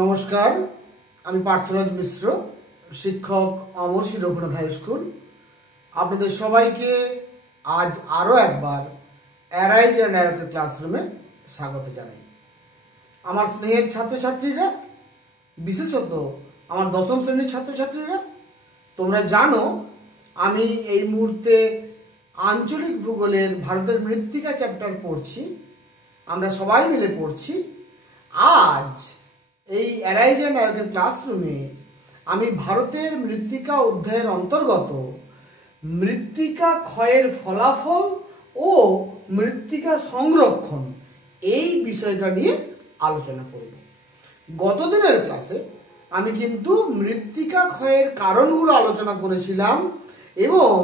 নমস্কার, আমি পার্থরাজ মিশ্র, শিক্ষক অমরশী রঘুনাথ হাই স্কুল। আপনাদের সবাইকে আজ আরও একবার অ্যারাইজ অ্যান্ড অ্যাওয়েকের ক্লাসরুমে স্বাগত জানাই। আমার স্নেহের ছাত্রছাত্রীরা, বিশেষত আমার দশম শ্রেণীর ছাত্রছাত্রীরা, তোমরা জানো আমি এই মুহূর্তে আঞ্চলিক ভূগোলের ভারতের মৃত্তিকা চ্যাপ্টার পড়ছি। আমরা সবাই মিলে পড়ছি। আজ এই অ্যারাইজ অ্যান্ড অ্যাওয়েকের ক্লাসরুমে আমি ভারতের মৃত্তিকা অধ্যায়ের অন্তর্গত মৃত্তিকা ক্ষয়ের ফলাফল ও মৃত্তিকা সংরক্ষণ এই বিষয়টা নিয়ে আলোচনা করব। গতদিনের ক্লাসে আমি কিন্তু মৃত্তিকা ক্ষয়ের কারণগুলো আলোচনা করেছিলাম এবং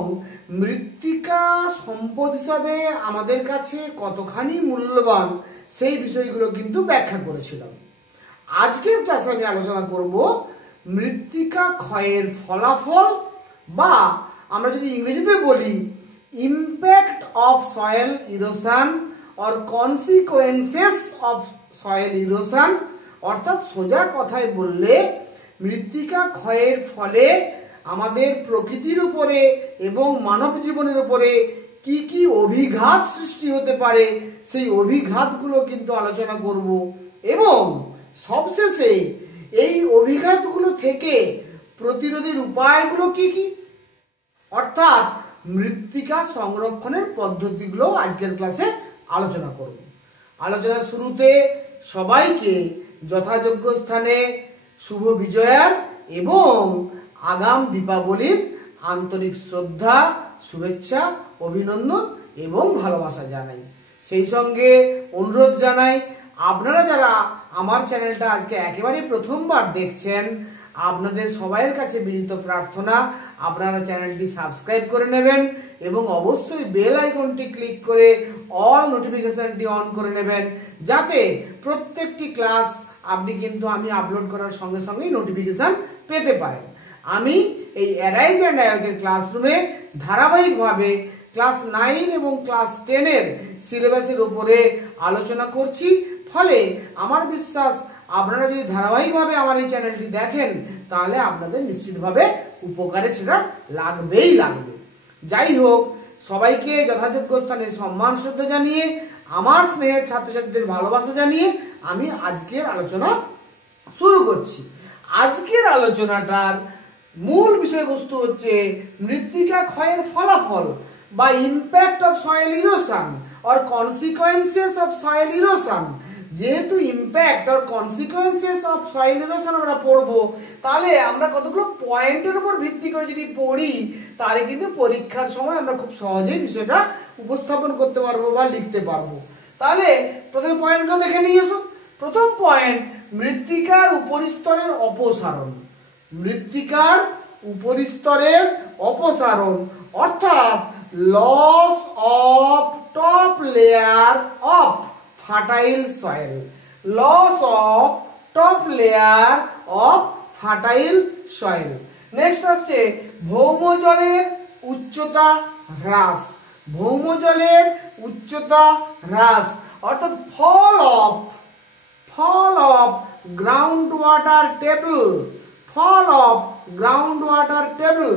মৃত্তিকা সম্পদ হিসাবে আমাদের কাছে কতখানি মূল্যবান সেই বিষয়গুলো কিন্তু ব্যাখ্যা করেছিলাম। আজকের ক্লাসে আমি আলোচনা করব মৃত্তিকা ক্ষয়ের ফলাফল, বা আমরা যদি ইংরেজিতে বলি impact of soil erosion or consequences of soil erosion. অর্থাৎ সোজা কথায় বললে মৃত্তিকা ক্ষয়ের ফলে আমাদের প্রকৃতির উপরে এবং মানব জীবনের উপরে কি কি অভিঘাত সৃষ্টি হতে পারে সেই অভিঘাতগুলো কিন্তু আলোচনা করব এবং সবশেষে এই অভিঘাতগুলো থেকে প্রতিরোধের উপায়গুলো কি কি, অর্থাৎ মৃত্তিকা সংরক্ষণের পদ্ধতিগুলো আজকের ক্লাসে আলোচনা করব। আলোচনার শুরুতে সবাইকে যথাযোগ্য স্থানে শুভ বিজয়ার এবং আগাম দীপাবলির আন্তরিক শ্রদ্ধা, শুভেচ্ছা, অভিনন্দন এবং ভালোবাসা জানাই। সেই সঙ্গে অনুরোধ জানাই, আপনারা যারা আমার চ্যানেলটা আজকে একেবারে প্রথমবার দেখছেন, আপনাদের সবাইয়ের কাছে বিনীত প্রার্থনা আপনারা চ্যানেলটি সাবস্ক্রাইব করে নেবেন এবং অবশ্যই বেল আইকনটি ক্লিক করে অল নোটিফিকেশনটি অন করে নেবেন, যাতে প্রত্যেকটি ক্লাস আপনি কিন্তু আমি আপলোড করার সঙ্গে সঙ্গেই নোটিফিকেশন পেতে পারেন। আমি এই অ্যারাইজ অ্যান্ড অ্যাওয়েকের ক্লাসরুমে ধারাবাহিকভাবে ক্লাস 9 এবং ক্লাস 10-এর সিলেবাসের উপরে আলোচনা করছি। ফলে আমার বিশ্বাস আপনারা যদি ধারাবাহিকভাবে আমার এই চ্যানেলটি দেখেন তাহলে আপনাদের নিশ্চিতভাবে উপকারে সেটা লাগবেই লাগবে। যাই হোক, সবাইকে যথাযোগ্য স্থানে সম্মান শ্রদ্ধা জানিয়ে, আমার স্নেহের ছাত্রছাত্রীদের ভালোবাসা জানিয়ে আমি আজকের আলোচনা শুরু করছি। আজকের আলোচনাটার মূল বিষয়বস্তু হচ্ছে মৃত্তিকা ক্ষয়ের ফলাফল বা impact of soil erosion or consequences of soil erosion. যেহেতু impact or consequences of soil erosion আমরা পড়বো, তাহলে আমরা কতগুলো পয়েন্টের উপর ভিত্তি করে যদি পড়ি তাহলে কিন্তু পরীক্ষার সময় আমরা খুব সহজেই বিষয়টা উপস্থাপন করতে পারবো বা লিখতে পারবো। তাহলে প্রথমে পয়েন্টগুলো দেখে নিয়ে এসো। প্রথম পয়েন্ট, মৃত্তিকার উপরিস্তরের অপসারণ। মৃত্তিকার উপরিস্তরের অপসারণ অর্থাৎ loss of top layer of fertile soil. Loss of top layer of fertile soil. Next আসছে ভৌমজলের উচ্চতা হ্রাস। ভৌমজলের উচ্চতা হ্রাস অর্থাৎ fall of ground water table. Fall of ground water table.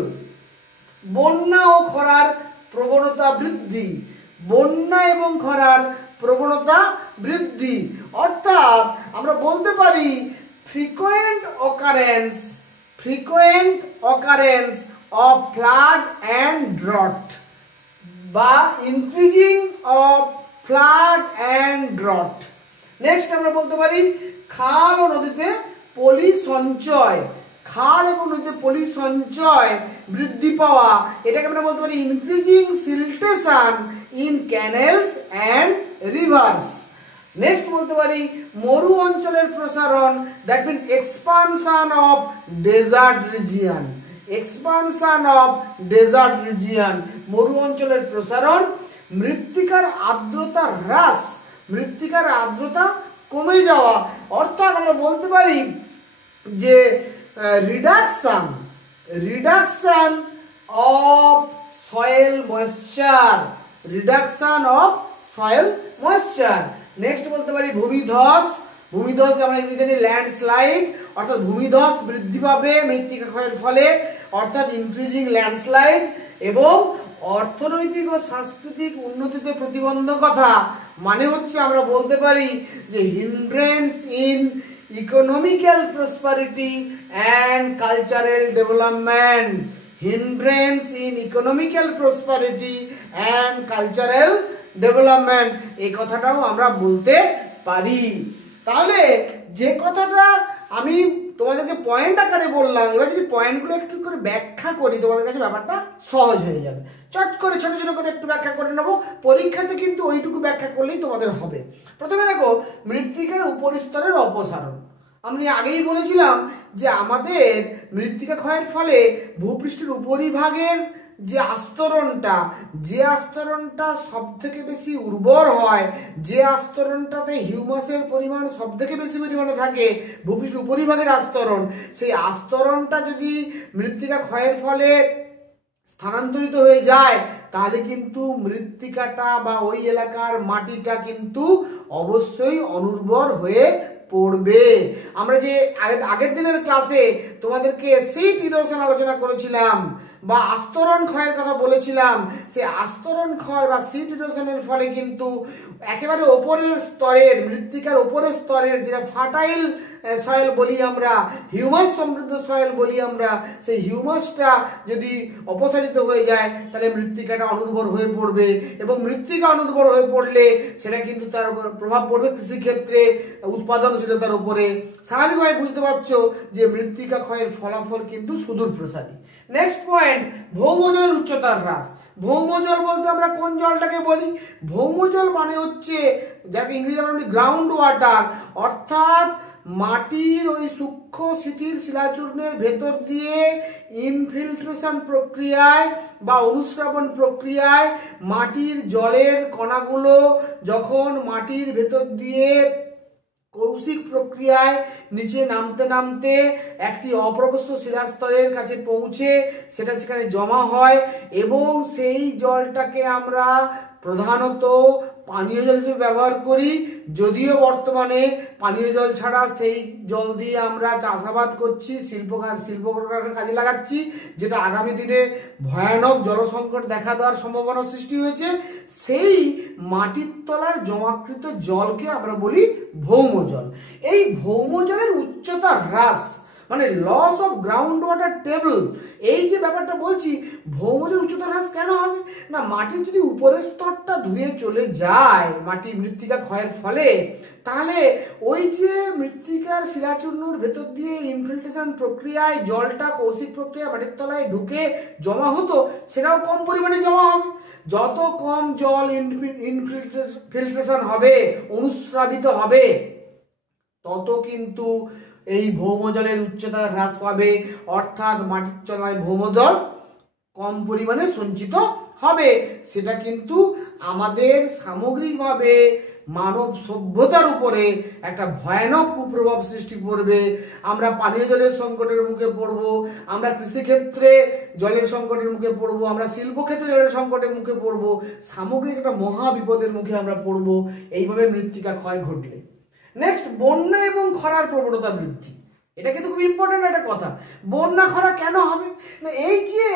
বন্যা ও খরার প্রবণতা বৃদ্ধি। বন্যা এবং খরার প্রবণতা বৃদ্ধি অর্থাৎ আমরা বলতে পারি frequent occurrence of flood and drought বা increasing of flood and drought. Next আমরা বলতে পারি খাল ও নদীতে পলি সঞ্চয়। খাল এবং নদীতে পলি সঞ্চয় বৃদ্ধি পাওয়া, এটাকে আমরা বলতে পারি increasing siltation in canals and rivers. Next বলতে পারি মরু অঞ্চলের প্রসারণ, that means expansion of desert region. Expansion of desert region, মরু অঞ্চলের প্রসারণ। মৃত্তিকার আর্দ্রতা হ্রাস, মৃত্তিকার আর্দ্রতা কমে যাওয়া অর্থাৎ আমরা বলতে পারি যে reduction of soil moisture. Reduction of soil moisture. Next বলতে পারি ভূমিধস ভূমিধস আমরা জানি ল্যান্ডস্লাইড, অর্থাৎ ভূমিধস বৃদ্ধি পাবে মৃত্তিকা ক্ষয়ের ফলে, অর্থাৎ ইনক্রিজিং ল্যান্ডস্লাইড। এবং অর্থনৈতিক ও সাংস্কৃতিক উন্নতিতে প্রতিবন্ধকতা মানে হচ্ছে আমরা বলতে পারি যে hindrance in economical prosperity and cultural development. Hindrance in economical prosperity and cultural development, এই কথাটাও আমরা বলতে পারি। তাহলে যে কথাটা আমি তোমাদেরকে পয়েন্ট আকারে বললাম, এবার যদি পয়েন্টগুলো একটু করে ব্যাখ্যা করি তোমাদের কাছে ব্যাপারটা সহজ হয়ে যাবে। চট করে ছোট ছোট করে একটু ব্যাখ্যা করে নেবো, পরীক্ষাতে কিন্তু ওইটুকু ব্যাখ্যা করলেই তোমাদের হবে। প্রথমে দেখো মৃত্তিকার উপরিস্তরের অপসারণ। আমি আগেই বলেছিলাম যে আমাদের মৃত্তিকা ক্ষয়ের ফলে ভূপৃষ্ঠের উপরিভাগের যে আস্তরণটা সব থেকে বেশি উর্বর হয়, যে আস্তরণটাতে হিউমাসের পরিমাণ সব থেকে বেশি পরিমাণে থাকে, ভূপৃষ্ঠের উপরিভাগের আস্তরণ, সেই আস্তরণটা যদি মৃত্তিকা ক্ষয়ের ফলে স্থানান্তরিত হয়ে যায় তাহলে কিন্তু মৃত্তিকাটা বা ওই এলাকার মাটিটা কিন্তু অবশ্যই অনুর্বর হয়ে পড়বে। আমরা যে আগের দিনের ক্লাসে তোমাদেরকে সিট ইরোশন আলোচনা করেছিলাম বা আস্তরণ ক্ষয়ের কথা বলেছিলাম, সেই আস্তরণ ক্ষয় বা সিট ইরোশনের ফলে কিন্তু একেবারে ওপরের স্তরের মৃত্তিকার ওপরের স্তরের যেটা ফার্টাইল সয়েল বলি আমরা, হিউমাস সমৃদ্ধ সয়েল বলি আমরা, সেই হিউমাসটা যদি অপসারিত হয়ে যায় তাহলে মৃত্তিকাটা অনুর্বর হয়ে পড়বে, এবং মৃত্তিকা অনুর্বর হয়ে পড়লে সেটা কিন্তু তার উপর প্রভাব পড়বে কৃষিক্ষেত্রে উৎপাদনশীলতার উপরে। স্বাভাবিকভাবে বুঝতে পারছো যে মৃত্তিকা ক্ষয়ের ফলাফল কিন্তু সুদূর প্রসারী। নেক্সট পয়েন্ট, ভৌমজলের উচ্চতার হ্রাস। ভৌমজল বলতে আমরা কোন জলটাকে বলি? ভৌমজল মানে হচ্ছে যাকে ইংরেজি আমরা বলি গ্রাউন্ড ওয়াটার, অর্থাৎ মাটির ওই সূক্ষ্ম শিথিল শিলাচূর্ণের ভেতর দিয়ে ইনফিল্ট্রেশন প্রক্রিয়ায় বা অনুস্রাবণ প্রক্রিয়ায় মাটির জলের কণাগুলো যখন মাটির ভেতর দিয়ে কৌশিক প্রক্রিয়ায় নিচে নামতে নামতে একটি অপ্রবস্ত শিলাস্তরের কাছে পৌঁছে সেটা সেখানে জমা হয়, এবং সেই জলটাকে আমরা প্রধানত পানীয় জল হিসেবে ব্যবহার করি। যদিও বর্তমানে পানীয় জল ছাড়া সেই জল দিয়ে আমরা চাষাবাদ করছি, শিল্প কাজে লাগাচ্ছি, যেটা আগামী দিনে ভয়ানক জলসংকট দেখা দেওয়ার সম্ভাবনা সৃষ্টি হয়েছে। সেই মাটির তলার জমাকৃত জলকে আমরা বলি ভৌমজল। এই ভৌমজলের উচ্চতা হ্রাস মানে loss of ground water table, এই যে ব্যাপারটা বলছি, ভৌমজলের উচ্চতা হ্রাস কেন হবে না? মাটির যদি উপরের স্তরটা ধুয়ে চলে যায় মাটি মৃত্তিকা ক্ষয়ের ফলে, তাহলে ওই যে মৃত্তিকার শিলাচূর্ণর ভেতর দিয়ে ইনফিল্ট্রেশন প্রক্রিয়ায় জলটা কৌশিক প্রক্রিয়া মাটির তলায় ঢুকে জমা হতো, সেটাও কম পরিমাণে জমা হবে। যত কম জল ইনফিল্ট্রেশন হবে, অনুস্রাবিত হবে, তত কিন্তু এই ভৌমজলের উচ্চতা হ্রাস পাবে, অর্থাৎ মাটির তলায় ভৌমজল কম পরিমাণে সঞ্চিত হবে। সেটা কিন্তু আমাদের সামগ্রিকভাবে মানব সভ্যতার উপরে একটা ভয়ানক কুপ্রভাব সৃষ্টি করবে। আমরা পানীয় জলের সংকটের মুখে পড়ব, আমরা কৃষিক্ষেত্রে জলের সংকটের মুখে পড়ব, আমরা শিল্পক্ষেত্রে জলের সংকটের মুখে পড়ব, সামগ্রিক একটা মহা বিপদের মুখে আমরা পড়ব এইভাবে মৃত্তিকা ক্ষয় ঘটলে। নেক্সট, বন্যা এবং খরার প্রবণতা বৃদ্ধি। এটা কিন্তু খুব ইম্পর্টেন্ট একটা কথা। বন্যা খরা কেন হবে না? এই যে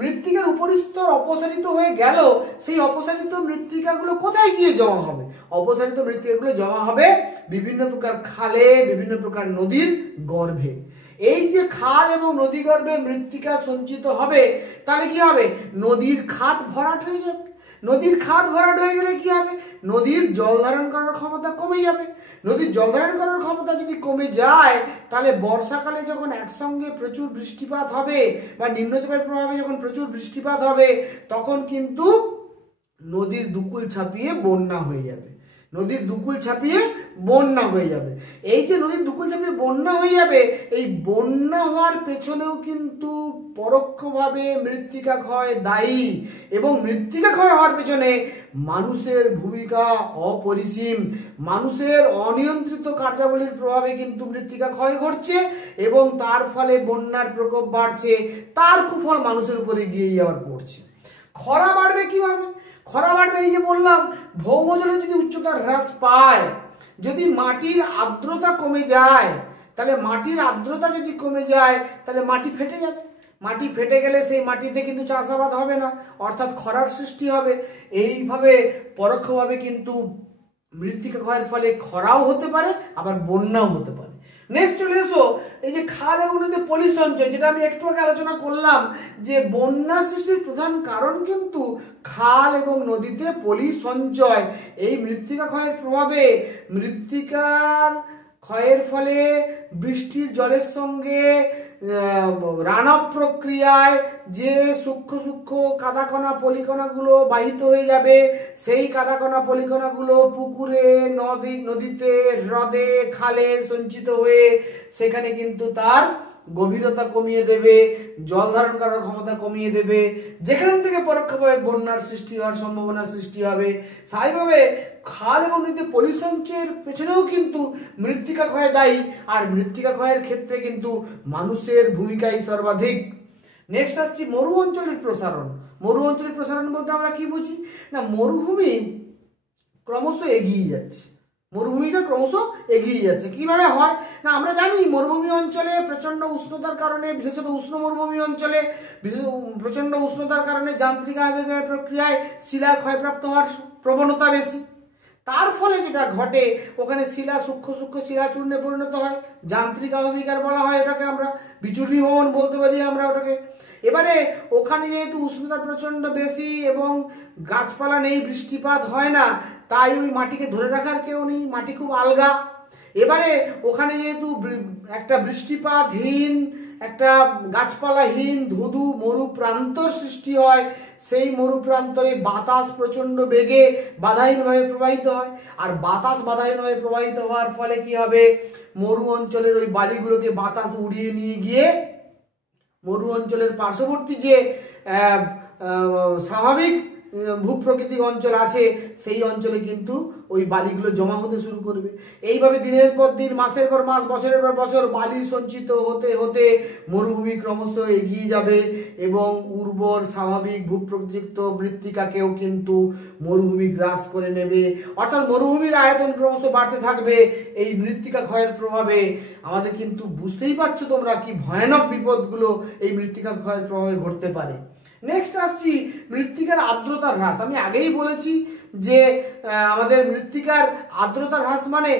মৃত্তিকার উপরিস্তর অপসারিত হয়ে গেল, সেই অপসারিত মৃত্তিকাগুলো কোথায় গিয়ে জমা হবে? অপসারিত মৃত্তিকাগুলো জমা হবে বিভিন্ন প্রকার খালে, বিভিন্ন প্রকার নদীর গর্ভে। এই যে খাল এবং নদী গর্ভে মৃত্তিকা সঞ্চিত হবে, তাহলে কি হবে? নদীর খাত ভরাট হয়ে যাবে। নদীর খাত ভরাট হয়ে গেলে কি হবে? নদীর জল ধারণ করার ক্ষমতা কমে যাবে। নদীর জল ধারণ করার ক্ষমতা যদি কমে যায়, তাহলে বর্ষাকালে যখন একসঙ্গে প্রচুর বৃষ্টিপাত হবে বা নিম্নচাপের প্রভাবে যখন প্রচুর বৃষ্টিপাত হবে, তখন কিন্তু নদীর দুকুল ছাপিয়ে বন্যা হয়ে যাবে। নদীর দুকুল ছাপিয়ে বন্যা হয়ে যাবে। এই যে নদীর দুকুল ছাপিয়ে বন্যা হয়ে যাবে, এই বন্যা হওয়ার পেছনেও কিন্তু পরোক্ষভাবে মৃত্তিকা ক্ষয় দায়ী, এবং মৃত্তিকা ক্ষয় হওয়ার পেছনে মানুষের ভূমিকা অপরিসীম। মানুষের অনিয়ন্ত্রিত কার্যাবলীর প্রভাবে কিন্তু মৃত্তিকা ক্ষয় ঘটছে, এবং তার ফলে বন্যার প্রকোপ বাড়ছে, তার কুফল মানুষের উপরে গিয়েই আবার পড়ছে। খরা বাড়বে কিভাবে? খরা বাড়বে এই যে বললাম, ভৌমজলের যদি উচ্চতা হ্রাস পায়, যদি মাটির আর্দ্রতা কমে যায়, তাহলে মাটির আর্দ্রতা যদি কমে যায় তাহলে মাটি ফেটে যাবে। মাটি ফেটে গেলে সেই মাটিতে কিন্তু চাষাবাদ হবে না, অর্থাৎ খরার সৃষ্টি হবে। এইভাবে পরোক্ষভাবে কিন্তু মৃত্তিকা ক্ষয়ের ফলে খরাও হতে পারে, আবার বন্যাও হতে পারে। নেক্সট চলে এসো, এই যে খাল এবং নদীতে পলি সঞ্চয়, যেটা আমি একটু আগে আলোচনা করলাম যে বন্যা সৃষ্টির প্রধান কারণ কিন্তু খাল এবং নদীতে পলি সঞ্চয়। এই মৃত্তিকা ক্ষয়ের প্রভাবে মৃত্তিকার ক্ষয়ের ফলে বৃষ্টির জলের সঙ্গে রান অফ প্রক্রিয়ায় যে সূক্ষ্ম সূক্ষ্ম কাদাকণা পলিকণাগুলো বাহিত হয়ে যাবে, সেই কাদাকণা পলিকণাগুলো পুকুরে, নদীতে, হ্রদে, খালে সঞ্চিত হয়ে সেখানে কিন্তু তার গভীরতা কমিয়ে দেবে, জল ধারণ করার ক্ষমতা কমিয়ে দেবে, যেখান থেকে পরোক্ষভাবে বন্যার সৃষ্টি হওয়ার সম্ভাবনা সৃষ্টি হবে। স্বাভাবিকভাবে খাল এবং নদীতে পলি সঞ্চয়ের পেছনেও কিন্তু মৃত্তিকা ক্ষয় দায়ী, আর মৃত্তিকা ক্ষয়ের ক্ষেত্রে কিন্তু মানুষের ভূমিকাই সর্বাধিক। নেক্সট আসছি মরু অঞ্চলের প্রসারণ। মরু অঞ্চলের প্রসারণ বলতে আমরা কি বুঝি না, মরুভূমি ক্রমশ এগিয়ে যাচ্ছে। মরুভূমিটা ক্রমশ এগিয়ে যাচ্ছে। কিভাবে হয় না, আমরা জানি মরুভূমি অঞ্চলে প্রচন্ড উষ্ণতার কারণে, বিশেষত উষ্ণ মরুভূমি অঞ্চলে প্রচন্ড উষ্ণতার কারণে যান্ত্রিক আবেগের প্রক্রিয়ায় শিলা ক্ষয়প্রাপ্ত হওয়ার প্রবণতা বেশি। তার ফলে যেটা ঘটে, ওখানে শিলা সূক্ষ্ম সূক্ষ্ম শিলা চূর্ণে পরিণত হয়, যান্ত্রিক আবহিকার বলা হয় এটাকে, আমরা বিচূর্ণী ভবন বলতে পারি আমরা ওটাকে। এবারে ওখানে যেহেতু উষ্ণতা প্রচন্ড বেশি এবং গাছপালা নেই, বৃষ্টিপাত হয় না, তাই ওই মাটিকে ধরে রাখার কেউ নেই, মাটি খুব আলগা। এবারে ওখানে যেহেতু একটা বৃষ্টিপাতহীন, একটা গাছপালাহীন ধুধু মরু প্রান্তর সৃষ্টি হয়, সেই মরু প্রান্তরে বাতাস প্রচন্ড বেগে বাধাহীনভাবে প্রবাহিত হয়। আর বাতাস বাধাহীনভাবে প্রবাহিত হওয়ার ফলে কি হবে, মরু অঞ্চলের ওই বালিগুলোকে বাতাস উড়িয়ে নিয়ে গিয়ে মরু অঞ্চলের পার্শ্ববর্তী যে স্বাভাবিক ভূপ্রকৃতিক অঞ্চল আছে, সেই অঞ্চলে কিন্তু ওই বালিগুলো জমা হতে শুরু করবে। এইভাবে দিনের পর দিন, মাসের পর মাস, বছরের পর বছর বালি সঞ্চিত হতে হতে মরুভূমি ক্রমশ এগিয়ে যাবে এবং উর্বর স্বাভাবিক ভূপ্রকৃতিযুক্ত মৃত্তিকাকেও কিন্তু মরুভূমি গ্রাস করে নেবে। অর্থাৎ মরুভূমির আয়তন ক্রমশ বাড়তে থাকবে এই মৃত্তিকা ক্ষয়ের প্রভাবে। আমাদের কিন্তু বুঝতেই পারছো তোমরা কি ভয়ানক বিপদগুলো এই মৃত্তিকা ক্ষয়ের প্রভাবে ঘটতে পারে। নেক্সট আসছি মৃত্তিকার আর্দ্রতার হ্রাস। আমি আগেই বলেছি যে আমাদের মৃত্তিকার আর্দ্রতার হ্রাস মানে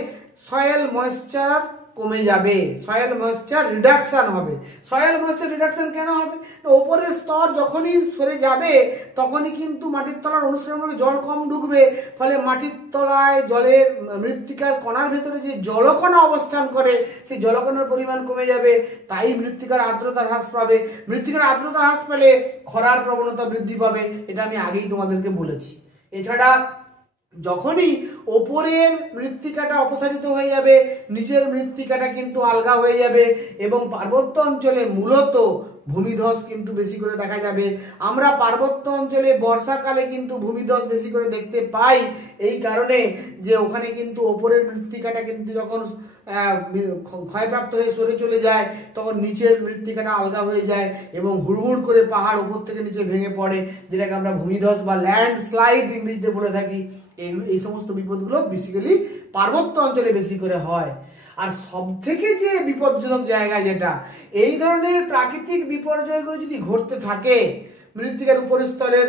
সয়েল ময়েশ্চার কমে যাবে, সয়েল ময়েশ্চার রিডাকশন হবে। সয়েল ময়েশ্চার রিডাকশন কেন হবে, ওপরের স্তর যখনই সরে যাবে তখনই কিন্তু মাটির তলার অনুসরণভাবে জল কম ঢুকবে, ফলে মাটির তলায় জলের মৃত্তিকার কণার ভেতরে যে জলকণা অবস্থান করে সেই জলকণার পরিমাণ কমে যাবে, তাই মৃত্তিকার আর্দ্রতা হ্রাস পাবে। মৃত্তিকার আর্দ্রতা হ্রাস পেলে খরার প্রবণতা বৃদ্ধি পাবে, এটা আমি আগেই তোমাদেরকে বলেছি। এছাড়া যখনই ওপরের মৃত্তিকাটা অপসারিত হয়ে যাবে, নিচের মৃত্তিকাটা কিন্তু আলগা হয়ে যাবে এবং পার্বত্য অঞ্চলে মূলত ভূমিধস কিন্তু বেশি করে দেখা যাবে। আমরা পার্বত্য অঞ্চলে বর্ষাকালে কিন্তু ভূমিধস বেশি করে দেখতে পাই, এই কারণে যে ওখানে কিন্তু ওপরের মৃত্তিকাটা কিন্তু যখন ক্ষয়প্রাপ্ত হয়ে সরে চলে যায় তখন নিচের মৃত্তিকাটা আলগা হয়ে যায় এবং হুড়হুড় করে পাহাড় উপর থেকে নিচে ভেঙে পড়ে, যেটাকে আমরা ভূমিধস বা ল্যান্ডস্লাইড ইংরেজিতে বলে থাকি। এই সমস্ত বিপদগুলো বেসিক্যালি পার্বত্য অঞ্চলে বেশি করে হয়। আর সব থেকে যে বিপজ্জনক জায়গা যেটা, এই ধরনের প্রাকৃতিক বিপর্যয়গুলো যদি ঘটতে থাকে, মৃত্তিকার উপরস্তরের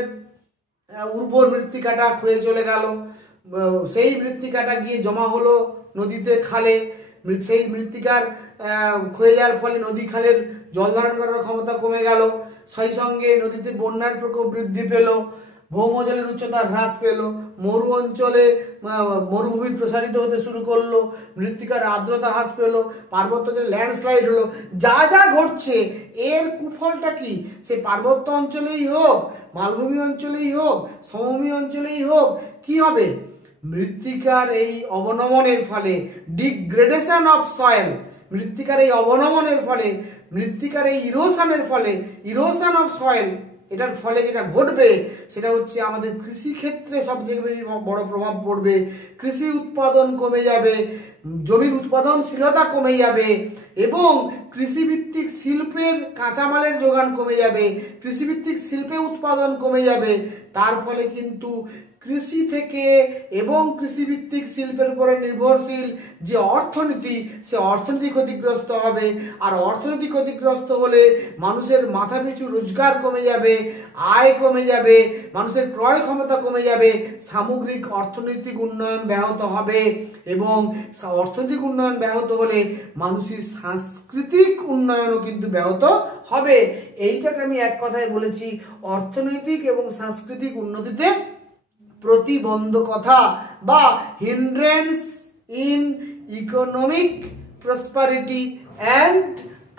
উর্বর মৃত্তিকাটা ক্ষয়ে চলে গেল, সেই মৃত্তিকাটা গিয়ে জমা হলো নদীতে, খালে, সেই মৃত্তিকার ক্ষয়ে যাওয়ার ফলে নদী খালের জল ধারণ করার ক্ষমতা কমে গেল, সেই সঙ্গে নদীতে বন্যার প্রকোপ বৃদ্ধি পেল, ভৌমজলের উচ্চতা হ্রাস পেল, মরু অঞ্চলে মরুভূমি প্রসারিত হতে শুরু করলো, মৃত্তিকার আর্দ্রতা হ্রাস পেল, পার্বত্য অঞ্চলে ল্যান্ডস্লাইড হলো। যা যা ঘটছে এর কুফলটা কি, সে পার্বত্য অঞ্চলেই হোক, মালভূমি অঞ্চলেই হোক, সমভূমি অঞ্চলেই হোক, কি হবে, মৃত্তিকার এই অবনমনের ফলে, ডিগ্রেডেশন অফ সয়েল, মৃত্তিকার এই অবনমনের ফলে, মৃত্তিকার এই ইরোশনের ফলে, ইরোশন অফ সয়েল, এটার ফলে যেটা ঘটবে সেটা হচ্ছে আমাদের কৃষি ক্ষেত্রে সবচেয়ে বেশি বড় প্রভাব পড়বে। কৃষি উৎপাদন কমে যাবে, জমির উৎপাদনশীলতা কমে যাবে এবং কৃষিভিত্তিক শিল্পের কাঁচামালের যোগান কমে যাবে, কৃষিভিত্তিক শিল্পে উৎপাদন কমে যাবে। তার ফলে কিন্তু কৃষি থেকে এবং কৃষিভিত্তিক শিল্পের উপরে নির্ভরশীল যে অর্থনীতি, সে অর্থনীতি ক্ষতিগ্রস্ত হবে। আর অর্থনীতি ক্ষতিগ্রস্ত হলে মানুষের মাথাপিছু রোজগার কমে যাবে, আয় কমে যাবে, মানুষের ক্রয় ক্ষমতা কমে যাবে, সামগ্রিক অর্থনৈতিক উন্নয়ন ব্যাহত হবে এবং অর্থনৈতিক উন্নয়ন ব্যাহত হলে মানুষের সাংস্কৃতিক উন্নয়নও কিন্তু ব্যাহত হবে। এইটাকে আমি এক কথায় বলেছি অর্থনৈতিক এবং সাংস্কৃতিক উন্নতিতে প্রতিবন্ধকতা বা hindrance in economic prosperity and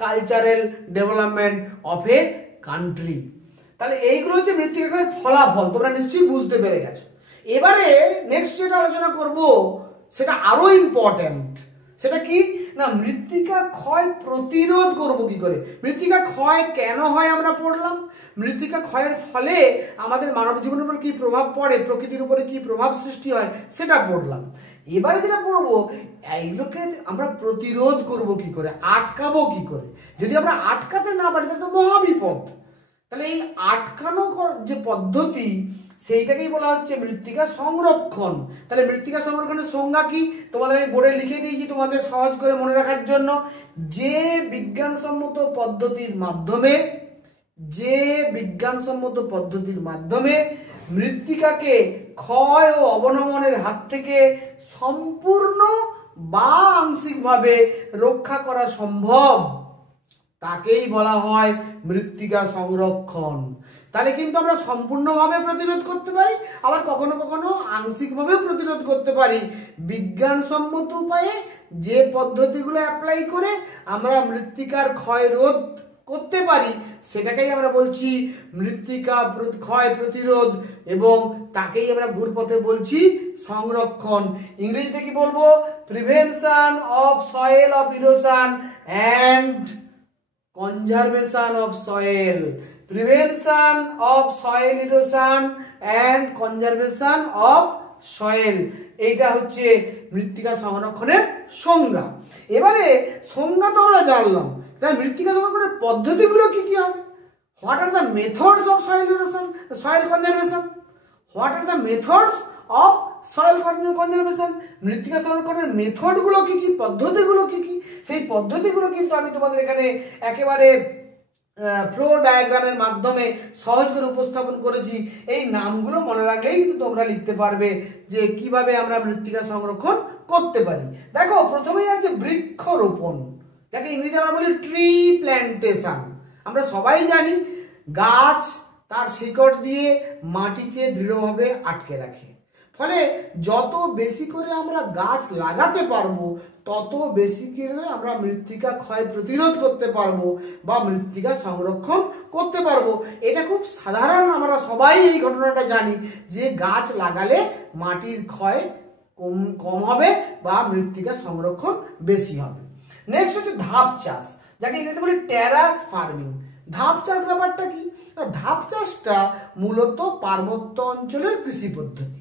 cultural development of a country. তাহলে এইগুলো হচ্ছে মৃত্তিকা ক্ষয়ের ফলাফল, তোমরা নিশ্চয়ই বুঝতে পেরে গেছো। এবারে নেক্সট যেটা আলোচনা করব সেটা আরো ইম্পর্টেন্ট। সেটা কি না, মৃত্তিকা ক্ষয় প্রতিরোধ করব কি করে। মৃত্তিকা ক্ষয় কেন হয় আমরা পড়লাম, মৃত্তিকা ক্ষয়ের ফলে আমাদের মানব জীবনের উপর কি প্রভাব পড়ে, প্রকৃতির উপরে কি প্রভাব সৃষ্টি হয় সেটা পড়লাম। এবারে যেটা পড়বো এইগুলোকে আমরা প্রতিরোধ করব কি করে, আটকাবো কি করে। যদি আমরা আটকাতে না পারি তাহলে তো মহাবিপদ। তাহলে এই আটকানো যে পদ্ধতি সেইটাকেই বলা হচ্ছে মৃত্তিকা সংরক্ষণ। তাহলে মৃত্তিকা সংরক্ষণের সংজ্ঞা কি তোমাদের আমি বোর্ডে লিখে দিয়েছি তোমাদের সহজ করে মনে রাখার জন্য। যে বিজ্ঞানসম্মত পদ্ধতির মাধ্যমে মৃত্তিকাকে ক্ষয় ও অবনমনের হাত থেকে সম্পূর্ণ বা আংশিকভাবে রক্ষা করা সম্ভব তাকেই বলা হয় মৃত্তিকা সংরক্ষণ। তাহলে কিন্তু আমরা সম্পূর্ণভাবে প্রতিরোধ করতে পারি, আবার কখনো কখনো আংশিকভাবে প্রতিরোধ করতে পারি। বিজ্ঞানসম্মত উপায়ে যে পদ্ধতিগুলো অ্যাপ্লাই করে আমরা মৃত্তিকার ক্ষয় রোধ করতে পারি সেটাকেই আমরা বলছি মৃত্তিকা ক্ষয় প্রতিরোধ, এবং তাকেই আমরা ঘুরপথে বলছি সংরক্ষণ। ইংরেজিতে কি বলবো, prevention of soil of erosion and conservation of soil. Prevention of soil erosion and conservation of soil, এইটা হচ্ছে মৃত্তিকা সংরক্ষণের সংজ্ঞা। এবারে সংজ্ঞা তো আমরা জানলাম, তাহলে মৃত্তিকা সংরক্ষণের পদ্ধতিগুলো কি কি হবে। What are the methods of soil erosion, soil conservation. What are the methods of soil conservation, মৃত্তিকা সংরক্ষণের মেথডগুলো কি কি, পদ্ধতিগুলো কি কি, সেই পদ্ধতিগুলো কিন্তু আমি তোমাদের এখানে একেবারে ফ্লো ডায়াগ্রামের মাধ্যমে সহজ করে উপস্থাপন করেছি। এই নামগুলো মনে রাখলেই কিন্তু তোমরা লিখতে পারবে যে কিভাবে আমরা মৃত্তিকা সংরক্ষণ করতে পারি। দেখো প্রথমেই আছে বৃক্ষরোপণ, যাকে ইংরেজিতে আমরা বলি ট্রি প্ল্যান্টেশন। আমরা সবাই জানি গাছ তার শিকড় দিয়ে মাটিকে দৃঢ়ভাবে আটকে রাখে, ফলে যত বেশি করে আমরা গাছ লাগাতে পারবো তত বেশি করে আমরা মৃত্তিকা ক্ষয় প্রতিরোধ করতে পারবো বা মৃত্তিকা সংরক্ষণ করতে পারবো। এটা খুব সাধারণ, আমরা সবাই এই ঘটনাটা জানি যে গাছ লাগালে মাটির ক্ষয় কম হবে বা মৃত্তিকা সংরক্ষণ বেশি হবে। নেক্সট হচ্ছে ধাপ চাষ, যাকে ইংরেজিতে বলি টেরাস ফার্মিং। ধাপ চাষ ব্যাপারটা কি, ধাপ চাষটা মূলত পার্বত্য অঞ্চলের কৃষি পদ্ধতি।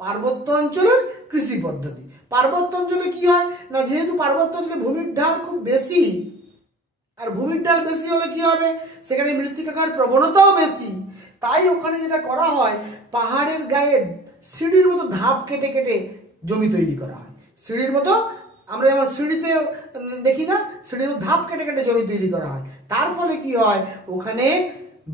পার্বত্য অঞ্চলের কৃষি পদ্ধতি, পার্বত্য অঞ্চলে কি হয় না, যেহেতু পার্বত্য অঞ্চলে ভূমির ঢাল খুব বেশি, আর ভূমির ঢাল বেশি হলে কি হবে, সেখানে মৃত্তিকা ক্ষয়ের প্রবণতাও বেশি। তাই ওখানে যেটা করা হয়, পাহাড়ের গায়ে সিঁড়ির মতো ধাপ কেটে কেটে জমি তৈরি করা হয়। সিঁড়ির মতো আমরা যেমন সিঁড়িতে দেখি না, সিঁড়ির ধাপ কেটে কেটে জমি তৈরি করা হয়। তার ফলে কি হয়, ওখানে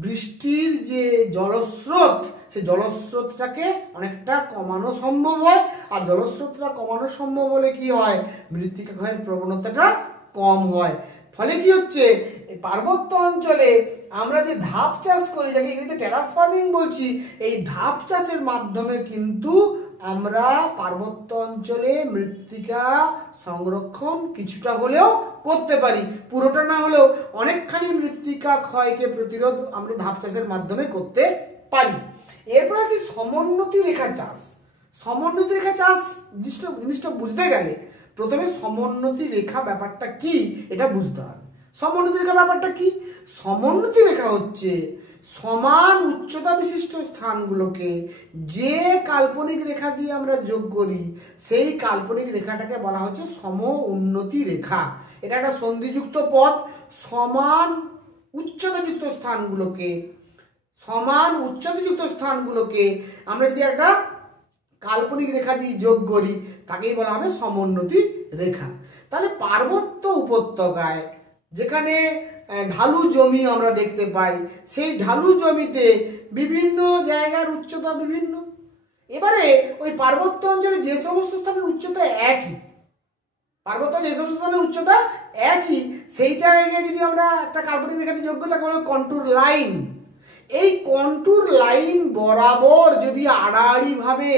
বৃষ্টির যে জলস্রোত, সেই জলস্রোতটাকে অনেকটা কমানো সম্ভব হয়। আর জলস্রোতটা কমানো সম্ভব হলে কি হয়, মৃত্তিকা ক্ষয়ের প্রবণতাটা কম হয়। ফলে কি হচ্ছে, পার্বত্য অঞ্চলে আমরা যে ধাপ চাষ করি, যাকে ইংরেজিতে টেরাস ফার্মিং বলছি, এই ধাপ চাষের মাধ্যমে কিন্তু আমরা পার্বত্য অঞ্চলে মৃত্তিকা সংরক্ষণ কিছুটা হলেও করতে পারি, পুরোটা না হলেও অনেকখানি মৃত্তিকা ক্ষয়কে প্রতিরোধ আমরা ধাপ চাষের মাধ্যমে করতে পারি। এরপর আসি সমোন্নতি রেখা চাষ। সমোন্নতি রেখা চাষ জিনিসটা বুঝতে গেলে প্রথমে সমোন্নতি রেখা ব্যাপারটা কি এটা বুঝতে হবে। সমোন্নতি রেখা ব্যাপারটা কি, সমোন্নতি রেখা হচ্ছে সমান উচ্চতা বিশিষ্ট স্থানগুলোকে যে কাল্পনিক রেখা দিয়ে আমরা যোগ করি, সেই কাল্পনিক রেখাটাকে বলা হচ্ছে সম উন্নতি রেখা। এটা একটা সন্ধিযুক্ত পদ। সমান উচ্চতাযুক্ত স্থানগুলোকে আমরা যদি একটা কাল্পনিক রেখা দিয়ে যোগ করি তাকেই বলা হবে সমোন্নতি রেখা। তাহলে পার্বত্য উপত্যকায় যেখানে ঢালু জমি আমরা দেখতে পাই, সেই ঢালু জমিতে বিভিন্ন জায়গার উচ্চতা বিভিন্ন। এবারে ওই পার্বত্য অঞ্চলে যে সমস্ত স্থানের উচ্চতা একই, পার্বত্য যে সমস্ত স্থানের উচ্চতা একই, সেইটাকে যদি আমরা একটা কাল্পনিক রেখাতে যোগ করি তাকে বলা হয় কন্টুর লাইন। এই কন্টুর লাইন বরাবর যদি আড়াআড়ি ভাবে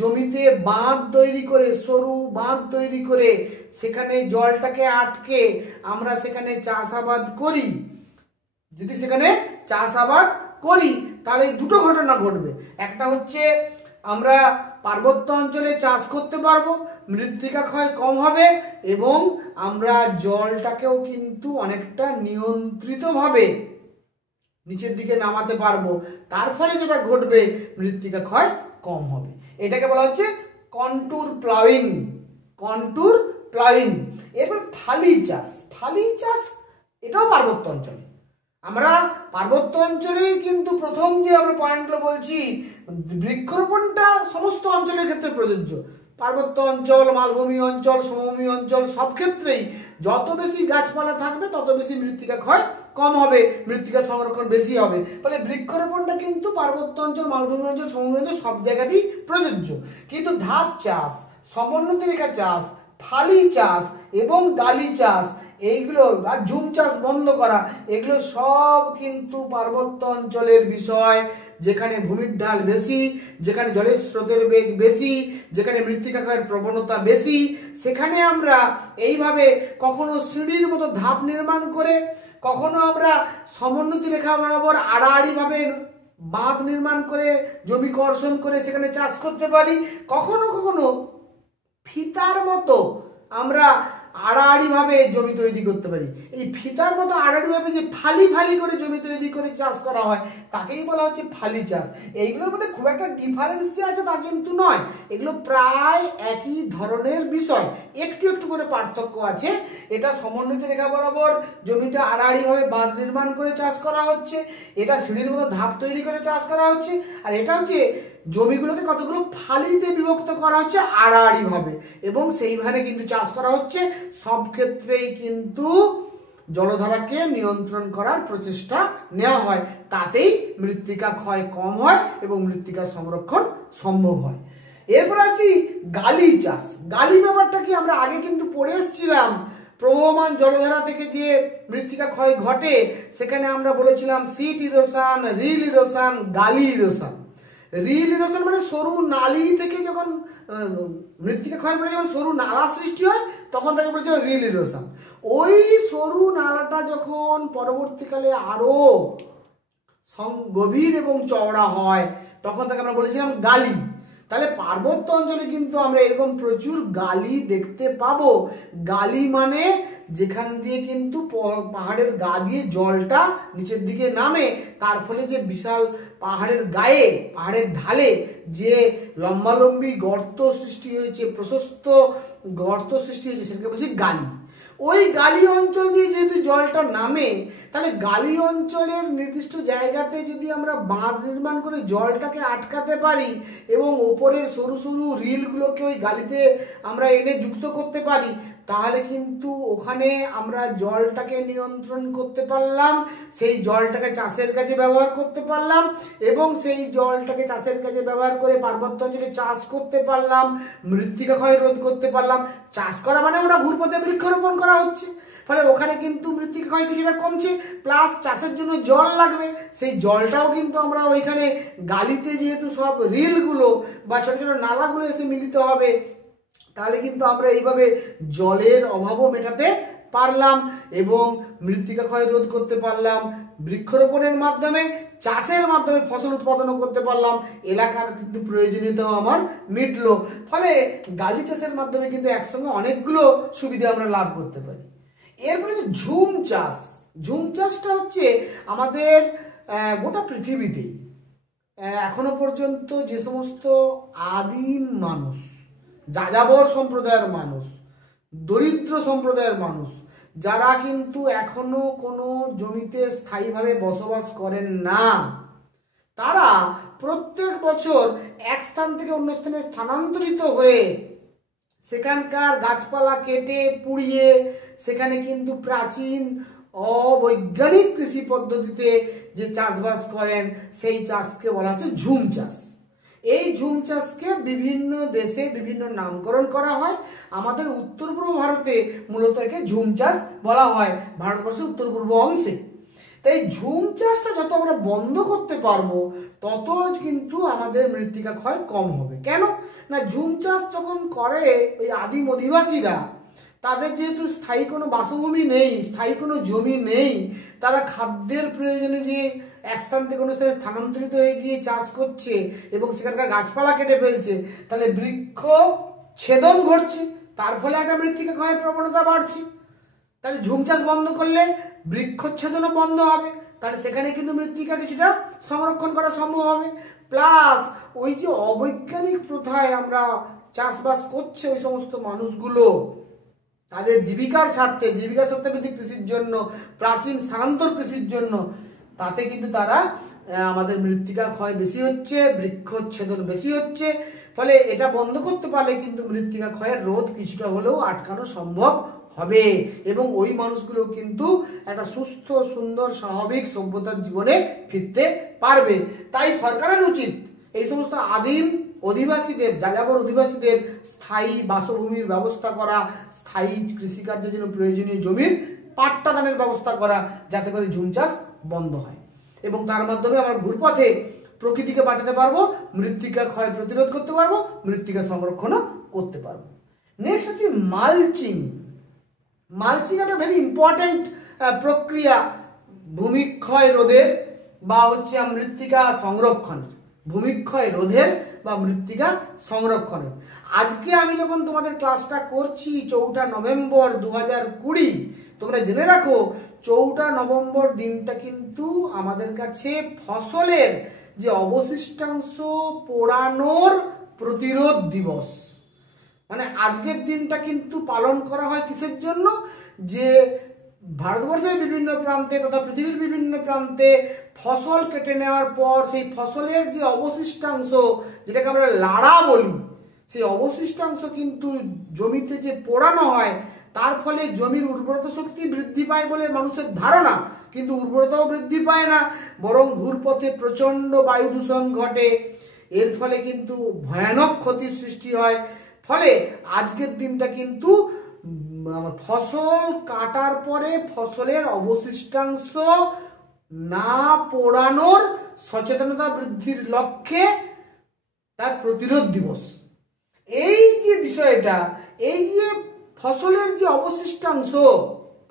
জমিতে বাঁধ তৈরি করে, সরু বাঁধ তৈরি করে সেখানে জলটাকে আটকে আমরা সেখানে চাষাবাদ করি, যদি সেখানে চাষাবাদ করি তাহলে দুটো ঘটনা ঘটবে। একটা হচ্ছে আমরা পার্বত্য অঞ্চলে চাষ করতে পারবো, মৃত্তিকা ক্ষয় কম হবে এবং আমরা জলটাকেও কিন্তু অনেকটা নিয়ন্ত্রিতভাবে নিচের দিকে নামাতে পারবো। তার ফলে যেটা ঘটবে মৃত্তিকা ক্ষয় কম হবে। এটাকে বলা হচ্ছে কন্টুর প্লাউইং, কন্টুর প্লাউইং। এরপর ফালি চাষ, ফালি চাষ এটাও পার্বত্য অঞ্চলে। আমরা পার্বত্য অঞ্চলে কিন্তু প্রথম যে আমরা পয়েন্টগুলো বলছি, বৃক্ষরোপণটা সমস্ত অঞ্চলের ক্ষেত্রে প্রযোজ্য। পার্বত্য অঞ্চল, মালভূমি অঞ্চল, সমভূমি অঞ্চল সব ক্ষেত্রেই যত বেশি গাছপালা থাকবে তত বেশি মৃত্তিকা ক্ষয় কম হবে, মৃত্তিকা সংরক্ষণ বেশি হবে। ফলে বৃক্ষরোপণটা কিন্তু পার্বত্য অঞ্চল, মালভূমি অঞ্চল, সমভূমি অঞ্চল সব জায়গাতেই প্রযোজ্য। কিন্তু ধাপ চাষ, সমোন্নতি রেখা চাষ, ফালি চাষ এবং গালি চাষ, এইগুলো আর ঝুম চাষ বন্ধ করা, এগুলো সব কিন্তু পার্বত্য অঞ্চলের বিষয়। যেখানে ভূমির ঢাল বেশি, যেখানে জলের স্রোতের বেগ বেশি, যেখানে মৃত্তিকা ক্ষয়ের প্রবণতা বেশি, সেখানে আমরা এইভাবে কখনো সিঁড়ির মতো ধাপ নির্মাণ করে, কখনো আমরা সমোন্নতি রেখা বরাবর আড়াআড়ি ভাবে বাঁধ নির্মাণ করে জমি কর্ষণ করে সেখানে চাষ করতে পারি, কখনো কখনো ফিতার মতো আমরা আড়াআড়ি ভাবে জমি তৈরি করতে পারি। এই ফিতার মতো আড়াআড়ি ভাবে যে ফালি ফালি করে জমি তৈরি করে চাষ করা হয় তাকেই বলা হচ্ছে ফালি চাষ। এইগুলোর মধ্যে খুব একটা ডিফারেন্স যে আছে তা কিন্তু নয়, এগুলো প্রায় একই ধরনের বিষয়, একটু একটু করে পার্থক্য আছে। এটা সমোন্নতি রেখা বরাবর জমিটা আড়াআড়ি ভাবে বাঁধ নির্মাণ করে চাষ করা হচ্ছে, এটা সিঁড়ির মতো ধাপ তৈরি করে চাষ করা হচ্ছে, আর এটা হচ্ছে জমিগুলোকে কতগুলো ফালিতে বিভক্ত করা হচ্ছে আড়াআড়ি ভাবে এবং সেইভাবে কিন্তু চাষ করা হচ্ছে। সব ক্ষেত্রেই কিন্তু জলধারাকে নিয়ন্ত্রণ করার প্রচেষ্টা নেওয়া হয়, তাতেই মৃত্তিকা ক্ষয় কম হয় এবং মৃত্তিকা সংরক্ষণ সম্ভব হয়। এরপর আসছি গালি চাষ। গালি ব্যাপারটা কি আমরা আগে কিন্তু পড়ে এসেছিলাম, প্রবহমান জলধারা থেকে যে মৃত্তিকা ক্ষয় ঘটে সেখানে আমরা বলেছিলাম সিট ইরোশন, রিল ইরোশন, গালি ইরোশন। রিল ইরোশন মানে সরু নালী থেকে যখন মৃত্তিকা ক্ষয়ের ফলে যখন সরু নালা সৃষ্টি হয় তখন তাকে বলেছে রিল ইরোশন। ওই সরু নালাটা যখন পরবর্তীকালে আরো গভীর এবং চওড়া হয় তখন তাকে আমরা বলেছিলাম গালি। তাহলে পার্বত্য অঞ্চলে কিন্তু আমরা এরকম প্রচুর গালি দেখতে পাবো। গালি মানে যেখান দিয়ে কিন্তু পাহাড়ের গা দিয়ে জলটা নিচের দিকে নামে, তার ফলে যে বিশাল পাহাড়ের গায়ে, পাহাড়ের ঢালে যে লম্বালম্বি গর্ত সৃষ্টি হয়েছে, প্রশস্ত গর্ত সৃষ্টি হয়েছে, সেটাকে বলছি গালি। ওই গালি অঞ্চল দিয়ে যেহেতু জলটা নামে, তাহলে গালি অঞ্চলের নির্দিষ্ট জায়গাতে যদি আমরা বাঁধ নির্মাণ করে জলটাকে আটকাতে পারি এবং ওপরের সরু সরু রিলগুলোকে ওই গালিতে আমরা এনে যুক্ত করতে পারি, তাহলে কিন্তু ওখানে আমরা জলটাকে নিয়ন্ত্রণ করতে পারলাম, সেই জলটাকে চাষের কাজে ব্যবহার করতে পারলাম এবং সেই জলটাকে চাষের কাজে ব্যবহার করে পার্বত্য অঞ্চলে চাষ করতে পারলাম, মৃত্তিকা ক্ষয় রোধ করতে পারলাম। চাষ করা মানে ওরা ঘুরপথে বৃক্ষরোপণ করা হচ্ছে, ফলে ওখানে কিন্তু মৃত্তিকা ক্ষয় কিছুটা কমছে, প্লাস চাষের জন্য জল লাগবে, সেই জলটাও কিন্তু আমরা ওইখানে গালিতে যেহেতু সব রিলগুলো বা ছোট ছোট নালাগুলো এসে মিলিত হবে, তাহলে কিন্তু আমরা এইভাবে জলের অভাবও মেটাতে পারলাম এবং মৃত্তিকা ক্ষয় রোধ করতে পারলাম। বৃক্ষরোপণের মাধ্যমে, চাষের মাধ্যমে ফসল উৎপাদনও করতে পারলাম, এলাকার কিন্তু প্রয়োজনীয়তাও আমার মিটলো। ফলে গালি চাষের মাধ্যমে কিন্তু একসঙ্গে অনেকগুলো সুবিধা আমরা লাভ করতে পারি। এরপরে যে ঝুম চাষ, ঝুম চাষটা হচ্ছে আমাদের গোটা পৃথিবীতেই এখনো পর্যন্ত যে সমস্ত আদিম মানুষ, যাযাবর সম্প্রদায়ের মানুষ, দরিদ্র সম্প্রদায়ের মানুষ যারা কিন্তু এখনো কোনো জমিতে স্থায়ীভাবে বসবাস করেন না, তারা প্রত্যেক বছর এক স্থান থেকে অন্য স্থানে স্থানান্তরিত হয়ে সেখানকার গাছপালা কেটে পুড়িয়ে সেখানে কিন্তু প্রাচীন অবৈজ্ঞানিক কৃষি পদ্ধতিতে যে চাষবাস করেন সেই চাষকে বলা হচ্ছে ঝুম চাষ। এই ঝুম চাষকে বিভিন্ন দেশে বিভিন্ন নামকরণ করা হয়। আমাদের উত্তর পূর্ব ভারতে মূলত একে ঝুম চাষ বলা হয়, ভারতবর্ষের উত্তর পূর্ব অংশে। তাই ঝুম চাষটা যত আমরা বন্ধ করতে পারবো তত কিন্তু আমাদের মৃত্তিকা ক্ষয় কম হবে। কেন না, ঝুম চাষ যখন করে ওই আদিম অধিবাসীরা, তাদের যেহেতু স্থায়ী কোনো বাসভূমি নেই, স্থায়ী কোনো জমি নেই, তারা খাদ্যের প্রয়োজনে যে এক স্থান থেকে কোনো স্থানে স্থানান্তরিত হয়ে গিয়ে চাষ করছে এবং সেখানকার গাছপালা কেটে ফেলছে, তাহলে বৃক্ষ ছেদন ঘটছে, তার ফলে একটা মৃত্তিকা ক্ষয়ের প্রবণতা বাড়ছে। তাহলে ঝুম চাষ বন্ধ করলে বৃক্ষচ্ছেদনও বন্ধ হবে, তাহলে সেখানে কিন্তু মৃত্তিকা কিছুটা সংরক্ষণ করা সম্ভব হবে। প্লাস ওই যে অবৈজ্ঞানিক প্রথায় আমরা চাষবাস করছে ওই সমস্ত মানুষগুলো, তাদের জীবিকার স্বার্থে, জীবিকা সত্তাভিত্তিক কৃষির জন্য, প্রাচীন স্থানান্তর কৃষির জন্য, তাতে কিন্তু তারা আমাদের মৃত্তিকা ক্ষয় বেশি হচ্ছে, বৃক্ষচ্ছেদন বেশি হচ্ছে। ফলে এটা বন্ধ করতে পারলে কিন্তু মৃত্তিকা ক্ষয়ের রোধ কিছুটা হলেও আটকানো সম্ভব হবে এবং ওই মানুষগুলো কিন্তু একটা সুস্থ সুন্দর স্বাভাবিক সভ্যতার জীবনে ফিরতে পারবে। তাই সরকারের উচিত এই সমস্ত আদিম অধিবাসীদের, যাযাবর অধিবাসীদের স্থায়ী বাসভূমির ব্যবস্থা করা, স্থায়ী কৃষিকার্যের জন্য প্রয়োজনীয় জমির পাট্টাদানের ব্যবস্থা করা, যাতে করে ঝুম চাষ বন্ধ হয় এবং তার মাধ্যমে আমরা ঘুরপথে প্রকৃতিকে বাঁচাতে পারবো, মৃত্তিকা ক্ষয় প্রতিরোধ করতে পারবো, মৃত্তিকা সংরক্ষণও করতে পারবো। নেক্সট হচ্ছে মালচিং। মালচিং একটা ভেরি ইম্পর্টেন্ট প্রক্রিয়া ভূমিক্ষয় রোধের বা হচ্ছে মৃত্তিকা সংরক্ষণের, ভূমিক্ষয় রোধের বা মৃত্তিকা সংরক্ষণের। আজকে আমি যখন তোমাদের ক্লাসটা করছি 4 নভেম্বর 2020, তোমরা জেনে রাখো 4 নভেম্বর দিনটা কিন্তু আমাদের কাছে ফসলের যে অবশিষ্টাংশ পোড়ানোর প্রতিরোধ দিবস। মানে আজকের দিনটা কিন্তু পালন করা হয় কিসের জন্য, যে ভারতবর্ষের বিভিন্ন প্রান্তে তথা পৃথিবীর বিভিন্ন প্রান্তে ফসল কেটে নেওয়ার পর সেই ফসলের যে অবশিষ্টাংশ, যেটাকে আমরা লাড়া বলি, সেই অবশিষ্টাংশ কিন্তু জমিতে যে পোড়ানো হয় তার ফলে জমির উর্বরতা শক্তি বৃদ্ধি পায় বলে মানুষের ধারণা, কিন্তু উর্বরতাও বৃদ্ধি পায় না, বরং ঘুরপথে প্রচণ্ড বায়ু দূষণ ঘটে। এর ফলে কিন্তু ভয়ানক ক্ষতির সৃষ্টি হয়। ফলে আজকের দিনটা কিন্তু ফসল কাটার পরে ফসলের অবশিষ্টাংশ না পোড়ানোর সচেতনতা বৃদ্ধির লক্ষ্যে তার প্রতিরোধ দিবস। এই যে বিষয়টা, এই যে ফসলের যে অবশিষ্টাংশ,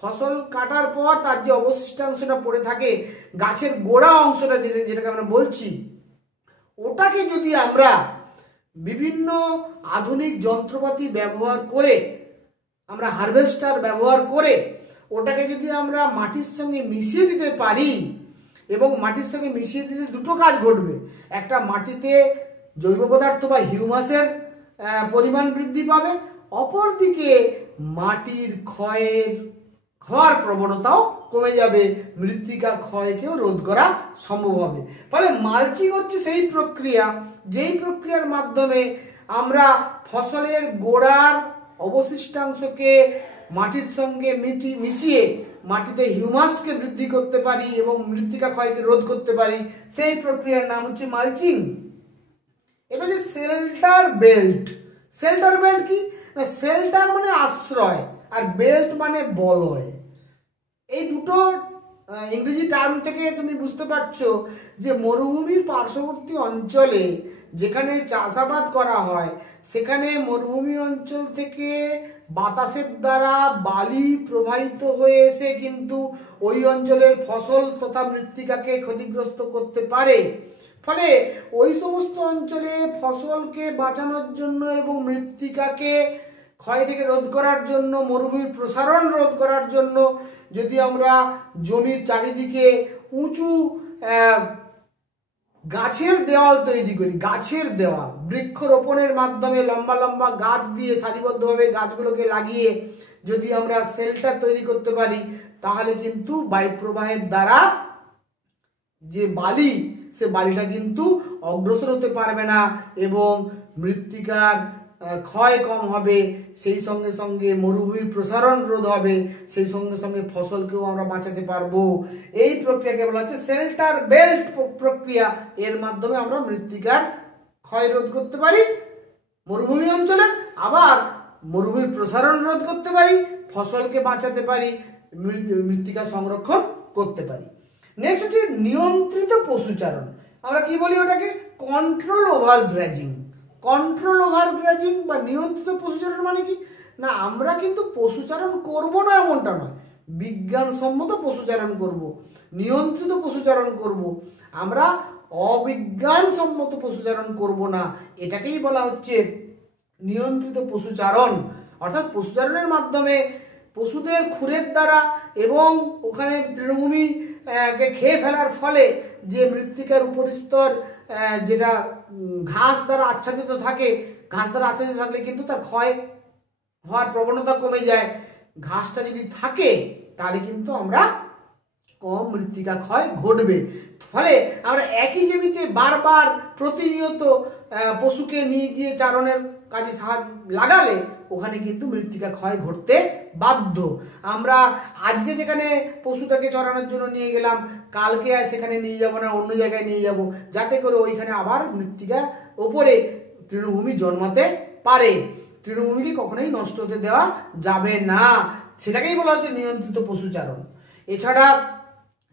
ফসল কাটার পর তার যে অবশিষ্টাংশটা পড়ে থাকে, গাছের গোড়া অংশটা যেটাকে আমরা বলছি, ওটাকে যদি আমরা বিভিন্ন আধুনিক যন্ত্রপাতি ব্যবহার করে, আমরা হারভেস্টার ব্যবহার করে ওটাকে যদি আমরা মাটির সঙ্গে মিশিয়ে দিতে পারি, এবং মাটির সঙ্গে মিশিয়ে দিলে দুটো কাজ ঘটবে। একটা, মাটিতে জৈব পদার্থ বা হিউমাসের পরিমাণ বৃদ্ধি পাবে, অপরদিকে মাটির ক্ষয়ের প্রবণতাও কমে যাবে, মৃত্তিকা ক্ষয়কেও রোধ করা সম্ভব হবে। ফলে মালচিং হচ্ছে সেই প্রক্রিয়া, যেই প্রক্রিয়ার মাধ্যমে আমরা ফসলের গোড়ার অবশিষ্টাংশকে মাটির সঙ্গে মিশিয়ে মাটিতে হিউমাসকে বৃদ্ধি করতে পারি এবং মৃত্তিকা ক্ষয়কে রোধ করতে পারি। সেই প্রক্রিয়ার নাম হচ্ছে মালচিং। এবার যে শেল্টার বেল্ট, শেল্টার বেল্ট কি না, শেল্টার মানে আশ্রয় আর বেল্ট মানে বলয়। এই দুটো ইংরেজি টার্ম থেকে তুমি বুঝতে পারছো যে মরুভূমির পার্শ্ববর্তী অঞ্চলে যেখানে চাষাবাদ করা হয়, সেখানে মরুভূমি অঞ্চল থেকে বাতাসের দ্বারা বালি প্রবাহিত হয়ে এসে কিন্তু ওই অঞ্চলের ফসল তথা মৃত্তিকাকে ক্ষতিগ্রস্ত করতে পারে। ফলে ওই সমস্ত অঞ্চলে ফসলকে বাঁচানোর জন্য এবং মৃত্তিকাকে ক্ষয় থেকে রোধ করার জন্য, মরুভূমির প্রসারণ রোধ করার জন্য যদি আমরা জমির চারিদিকে উঁচু গাছের দেওয়াল তৈরি করি, গাছের দেওয়াল বৃক্ষরোপণের মাধ্যমে লম্বা লম্বা গাছ দিয়ে সারিবদ্ধভাবে গাছগুলোকে লাগিয়ে যদি আমরা শেল্টার তৈরি করতে পারি, তাহলে কিন্তু বায়ু প্রবাহের দ্বারা যে বালি সে বালিটা কিন্তু অগ্রসর হতে পারবে না এবং মৃত্তিকার ক্ষয় কম হবে, সেই সঙ্গে সঙ্গে মরুভূমির প্রসারণ রোধ হবে, সেই সঙ্গে সঙ্গে ফসলকেও আমরা বাঁচাতে পারবো। এই প্রক্রিয়াকে বলা হচ্ছে শেল্টার বেল্ট প্রক্রিয়া। এর মাধ্যমে আমরা মৃত্তিকার ক্ষয় রোধ করতে পারি মরুভূমি অঞ্চলের, আবার মরুভূমির প্রসারণ রোধ করতে পারি, ফসলকে বাঁচাতে পারি, মৃত্তিকা সংরক্ষণ করতে পারি। নেক্সট হচ্ছে নিয়ন্ত্রিত পশুচারণ। আমরা কি বলি ওটাকে? Control over গ্রাজিং। কন্ট্রোল ওভার গ্রাজিং বা নিয়ন্ত্রিত পশুচারণ মানে কি না, আমরা কিন্তু পশুচারণ করব না এমনটা নয়, বিজ্ঞানসম্মত পশুচারণ করব, নিয়ন্ত্রিত পশুচারণ করব, আমরা অবিজ্ঞানসম্মত পশুচারণ করব না। এটাকেই বলা হচ্ছে নিয়ন্ত্রিত পশুচারণ। অর্থাৎ পশুচারণের মাধ্যমে পশুদের খুরের দ্বারা এবং ওখানে তৃণভূমি খেয়ে ফেলার ফলে যে মৃত্তিকার উপরিস্তর যেটা ঘাস দ্বারা আচ্ছাদিত থাকে, ঘাস দ্বারা আচ্ছাদিত থাকলে কিন্তু তার ক্ষয় হওয়ার প্রবণতা কমে যায়। ঘাসটা যদি থাকে তাহলে কিন্তু আমরা কম মৃত্তিকা ক্ষয় ঘটবে। ফলে আমরা একই জমিতে বারবার প্রতিনিয়ত পশুকে নিয়ে গিয়ে চারণের কাজে লাগালে ওখানে কিন্তু মৃত্তিকা ক্ষয় ঘটতে বাধ্য। আমরা আজকে যেখানে পশুটাকে চড়ানোর জন্য নিয়ে গেলাম, কালকে আর সেখানে নিয়ে যাব না, অন্য জায়গায় নিয়ে যাব, যাতে করে ওইখানে আবার মৃত্তিকা ওপরে তৃণভূমি জন্মাতে পারে। তৃণভূমিকে কখনোই নষ্ট হতে দেওয়া যাবে না, সেটাকেই বলা হচ্ছে নিয়ন্ত্রিত পশুচারণ। এছাড়া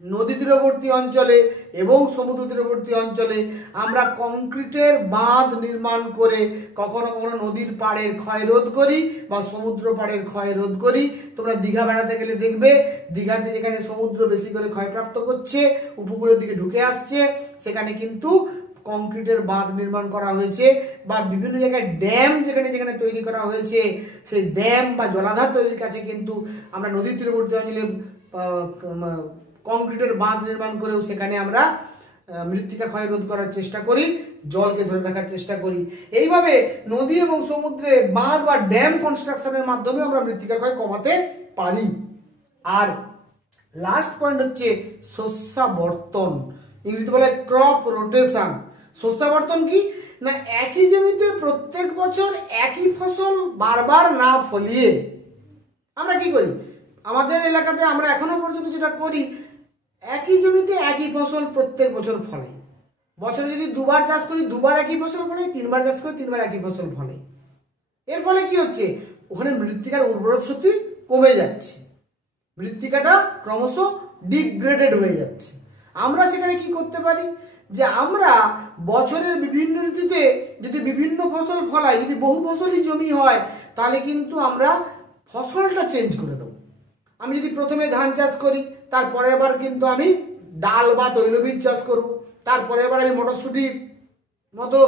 নদী তীরবর্তী অঞ্চলে এবং সমুদ্র তীরবর্তী অঞ্চলে আমরা কংক্রিটের বাঁধ নির্মাণ করে কখনো কখনো নদীর পাড়ের ক্ষয় রোধ করি বা সমুদ্র পাড়ের ক্ষয় রোধ করি। তোমরা দীঘা বেড়াতে গেলে দেখবে দীঘাতে যেখানে সমুদ্র বেশি করে ক্ষয়প্রাপ্ত করছে, উপকূলের দিকে ঢুকে আসছে, সেখানে কিন্তু কংক্রিটের বাঁধ নির্মাণ করা হয়েছে বা বিভিন্ন জায়গায় ড্যাম যেখানে যেখানে তৈরি করা হয়েছে, সেই ড্যাম বা জলাধার তৈরির কাছে কিন্তু আমরা নদীর তীরবর্তী অঞ্চলে কংক্রিটের বাঁধ নির্মাণ করেও সেখানে আমরা মৃত্তিকা ক্ষয় রোধ করার চেষ্টা করি, জলকে ধরে রাখার চেষ্টা করি। এইভাবে নদী এবং সমুদ্রে বাঁধ বা ড্যাম কনস্ট্রাকশনের মাধ্যমে আমরা মৃত্তিকা ক্ষয় কমাতে পারি। আর লাস্ট পয়েন্ট হচ্ছে শস্যাবর্তন, ইংরেজিতে বলে ক্রপ রোটেশন। শস্যাবর্তন কি না, একই জমিতে প্রত্যেক বছর একই ফসল বারবার না ফলিয়ে আমরা কি করি, আমাদের এলাকাতে আমরা এখনো পর্যন্ত যেটা করি, একই জমিতে একই ফসল প্রত্যেক বছর ফলে। বছরে যদি দুবার চাষ করি দুবার একই ফসল ফলে, তিনবার চাষ করি তিনবার একই ফসল ফলে। এর ফলে কি হচ্ছে, ওখানে মৃত্তিকার উর্বরতা শক্তি কমে যাচ্ছে, মৃত্তিকাটা ক্রমশ ডিগ্রেডেড হয়ে যাচ্ছে। আমরা সেখানে কি করতে পারি, যে আমরা বছরের বিভিন্ন ঋতুতে যদি বিভিন্ন ফসল ফলাই, যদি বহু ফসলি জমি হয়, তাহলে কিন্তু আমরা ফসলটা চেঞ্জ করে দেবো। আমি যদি প্রথমে ধান চাষ করি, তারপরের বার কিন্তু আমি ডাল বা তৈলবীজ চাষ করব, তারপরের বার আমি মটরশুঁটির মতো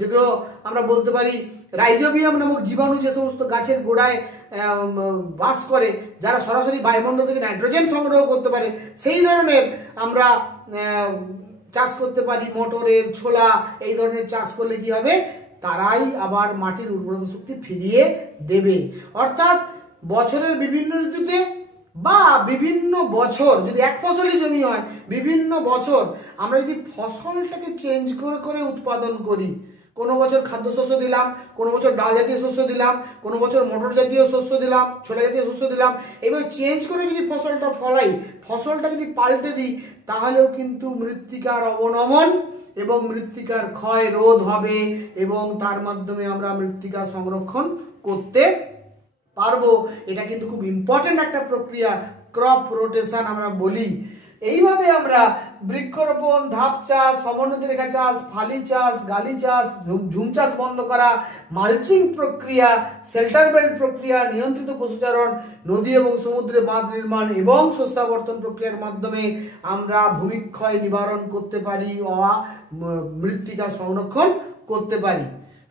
যেগুলো আমরা বলতে পারি রাইজোবিয়াম নামক জীবাণু যে সমস্ত গাছের গোড়ায় বাস করে, যারা সরাসরি বায়ুমণ্ডল থেকে নাইট্রোজেন সংগ্রহ করতে পারে, সেই ধরনের আমরা চাষ করতে পারি। মটরের ছোলা এই ধরনের চাষ করলে কি হবে, তারাই আবার মাটির উর্বরতা শক্তি ফিরিয়ে দেবে। অর্থাৎ বছরের বিভিন্ন ঋতুতে বা বিভিন্ন বছর যদি এক ফসলি জমি হয়, বিভিন্ন বছর আমরা যদি ফসলটাকে চেঞ্জ করে করে উৎপাদন করি, কোনো বছর খাদ্যশস্য দিলাম, কোনো বছর ডাল জাতীয় শস্য দিলাম, কোনো বছর মটর জাতীয় শস্য দিলাম, ছোলা জাতীয় শস্য দিলাম, এইভাবে চেঞ্জ করে যদি ফসলটা ফলাই, ফসলটা যদি পাল্টে দিই, তাহলেও কিন্তু মৃত্তিকার অবনমন এবং মৃত্তিকার ক্ষয় রোধ হবে এবং তার মাধ্যমে আমরা মৃত্তিকা সংরক্ষণ করতে পারবো। এটা কিন্তু খুব ইম্পর্টেন্ট একটা প্রক্রিয়া, ক্রপ রোটেশন আমরা বলি। এইভাবে আমরা বৃক্ষরোপণ, ধাপ চাষ, সমোন্নতি রেখা চাষ, ফালি চাষ, গালি চাষ, ঝুম চাষ বন্ধ করা, মালচিং প্রক্রিয়া, শেল্টার বেল্ট প্রক্রিয়া, নিয়ন্ত্রিত পশুচারণ, নদী এবং সমুদ্রে বাঁধ নির্মাণ এবং শস্যাবর্তন প্রক্রিয়ার মাধ্যমে আমরা ভূমিক্ষয় নিবারণ করতে পারি বা মৃত্তিকা সংরক্ষণ করতে পারি।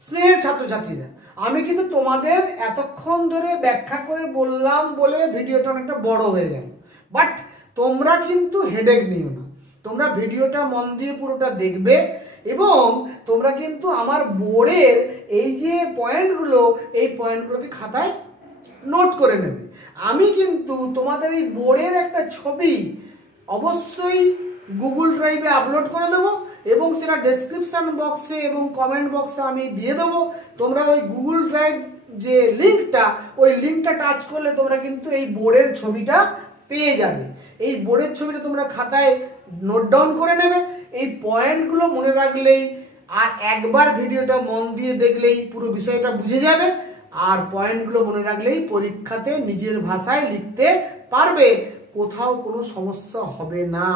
স্নেহের ছাত্রছাত্রীরা, আমি কিন্তু তোমাদের এতক্ষণ ধরে ব্যাখ্যা করে বললাম বলে ভিডিওটা অনেকটা বড় হয়ে গেল, বাট তোমরা কিন্তু হেডেক নিও না, তোমরা ভিডিওটা মন দিয়ে পুরোটা দেখবে এবং তোমরা কিন্তু আমার বোর্ডের এই যে পয়েন্টগুলো, এই পয়েন্টগুলোকে খাতায় নোট করে নেবে। আমি কিন্তু তোমাদের এই বোর্ডের একটা ছবি অবশ্যই গুগল ড্রাইভে আপলোড করে দেবো এবং সেটা ডেসক্রিপশন বক্সে এবং কমেন্ট বক্সে আমি দিয়ে দেবো। তোমরা ওই গুগল ড্রাইভ যে লিঙ্কটা, ওই লিঙ্কটা টাচ করলে তোমরা কিন্তু এই বোর্ডের ছবিটা পেয়ে যাবে। এই বোর্ডের ছবিটা তোমরা খাতায় নোট ডাউন করে নেবে। এই পয়েন্টগুলো মনে রাখলেই আর একবার ভিডিওটা মন দিয়ে দেখলেই পুরো বিষয়টা বুঝে যাবে। আর পয়েন্টগুলো মনে রাখলেই পরীক্ষাতে নিজের ভাষায় লিখতে পারবে, কোথাও কোনো সমস্যা হবে না।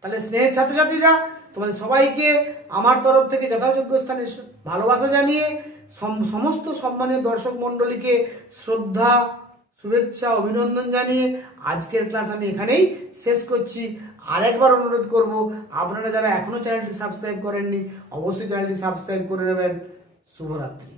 তাহলে স্নেহের ছাত্রছাত্রীরা, তোমাদের সবাইকে আমার তরফ থেকে যথাযোগ্য স্থানে ভালোবাসা জানিয়ে সমস্ত সম্মানীয় দর্শক মণ্ডলীকে শ্রদ্ধা, শুভেচ্ছা, অভিনন্দন জানিয়ে আজকের ক্লাস আমি এখানেই শেষ করছি। আরেকবার অনুরোধ করব, আপনারা যারা এখনো চ্যানেলটি সাবস্ক্রাইব করেননি অবশ্যই চ্যানেলটি সাবস্ক্রাইব করে নেবেন। শুভরাত্রি।